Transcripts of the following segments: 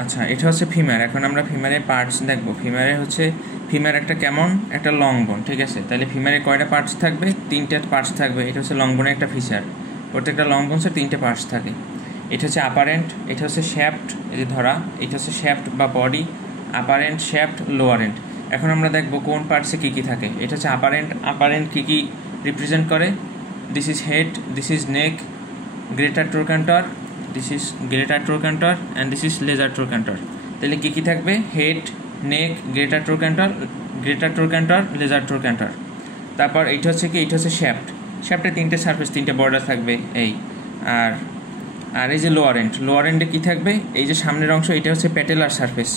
আচ্ছা, এটা হচ্ছে ফিমার। এখন আমরা ফিমারের পার্টস দেখবো। ফিমারে হচ্ছে ফিমার একটা কেমন একটা লং বোন, ঠিক আছে? তাহলে ফিমারে কয়টা পার্টস থাকবে? 3টে পার্টস থাকবে। এটা হচ্ছে লং বোনের একটা ফিচার। প্রত্যেকটা লং বোনসের 3টে পার্টস থাকে। এটা হচ্ছে আপারেন্ট, এটা হচ্ছে শ্যাফট, এই যে ধরা, এটা হচ্ছে শ্যাফট বা body, apparent, shaft, lower and. এখন আমরা দেখবো কোন পার্টসে কী কী থাকে। এটা হচ্ছে আপারেন্ট। আপারেন্ট কী কী রিপ্রেজেন্ট করে? This is head, this is neck, greater trochanter, this is greater trochanter and this is lesser trochanter. তাহলে কী কী থাকবে? Head, neck, greater trochanter, lesser trochanter. তারপর এইটা হচ্ছে কি? এইটা হচ্ছে শ্যাফট। শ্যাফটে 3টে সারফেস, 3টে বর্ডার থাকবে এই। আর আর এই যে লোয়ার এন্ডে কী থাকবে? এই যে সামনের অংশ, এটা হচ্ছে প্যাটেলার সারফেস।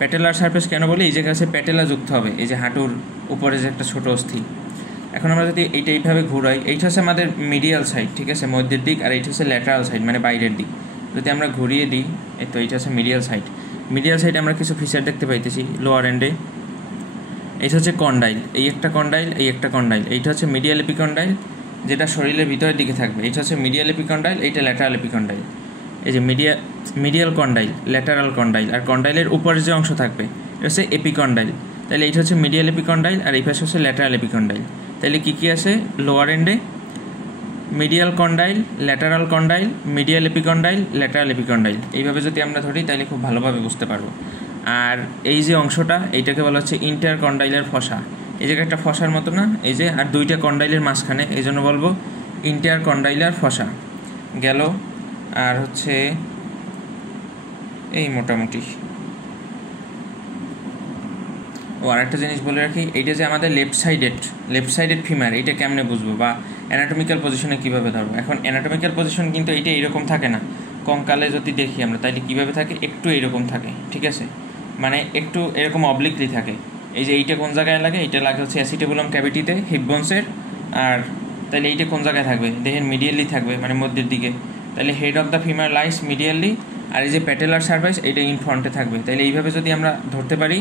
প্যাটেলার সারফেস কেন বলি? এই জায়গায় হচ্ছে প্যাটেলা যুক্ত হবে, এই যে হাঁটুর উপরে যে একটা ছোটো অস্থি। এখন আমরা যদি এইটা এইভাবে ঘুরাই, এইটা হচ্ছে আমাদের মিডিয়াল সাইড, ঠিক আছে, মধ্যের দিক। আর এইটা হচ্ছে ল্যাটারাল সাইড, মানে বাইরের দিক। যদি আমরা ঘুরিয়ে দিই, এই তো এইটা হচ্ছে মিডিয়াল সাইড। মিডিয়াল সাইডে আমরা কিছু ফিচার দেখতে পাইতেছি লোয়ার এন্ডে। এইটা হচ্ছে কন্ডাইল, এই একটা কন্ডাইল, এই একটা কন্ডাইল। এইটা হচ্ছে মিডিয়াল এপিকন্ডাইল, যেটা শরীরের ভিতরের দিকে থাকবে। এইটা হচ্ছে মিডিয়াল এপিকন্ডাইল, এইটা ল্যাটারাল এপিকন্ডাইল। এই যে মিডিয়াল কন্ডাইল, ল্যাটারাল কন্ডাইল, আর কন্ডাইলের উপরের যে অংশ থাকবে এটা হচ্ছে এপিকন্ডাইল। তাহলে এইটা হচ্ছে মিডিয়াল এপিকন্ডাইল, আর এই পাশে হচ্ছে ল্যাটারাল এপিকন্ডাইল। তাহলে কী কী আছে লোয়ার এন্ডে? Medial condyle, lateral condyle, medial epicondyle, lateral epicondyle. এইভাবে যদি আমরা ধরি তাহলে খুব ভালোভাবে বুঝতে পারবো। আর এই যে অংশটা, এইটাকে বলা হচ্ছে ইন্টার কন্ডাইলের ফসা। এই জায়গায় একটা ফসার মতো না, এই যে, আর 2টা কন্ডাইলের মাঝখানে, এই জন্য বলবো ইন্টার কন্ডাইলার ফসা গেল। আর হচ্ছে এই মোটামুটি। ও আর একটা জিনিস বলে রাখি, এইটা যে আমাদের লেফট সাইডেড ফিমার, এইটা কেমনে বুঝবো বা অ্যানাটমিক্যাল পজিশনে কীভাবে ধরবো? এখন অ্যানাটমিক্যাল পজিশন কিন্তু এইটা এইরকম থাকে না। কঙ্কালে যদি দেখি আমরা, তাইলে কীভাবে থাকে? একটু এইরকম থাকে, ঠিক আছে, মানে একটু এরকম অবলিকলি থাকে। এই যে এইটা কোন জায়গায় লাগে? এইটা লাগে হচ্ছে অ্যাসিটেবুলাম ক্যাভিটিতে, হিপ বোনসের। আর তাহলে এইটা কোন জায়গায় থাকবে? দেহের মিডিয়ালি থাকবে, মানে মধ্যের দিকে। তাহলে head of the femur lies medially, আর এই যে প্যাটেলার সারফেস, এইটা ইন ফ্রন্টে থাকবে। তাহলে এইভাবে যদি আমরা ধরতে পারি,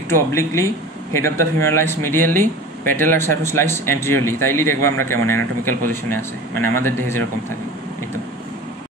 একটু obliquely, head of the femur lies medially, patellar surface lies anteriorly, তাইলেই দেখবো আমরা কেমন অ্যানাটমিক্যাল পজিশনে আছে, মানে আমাদের দেহে যেরকম থাকে।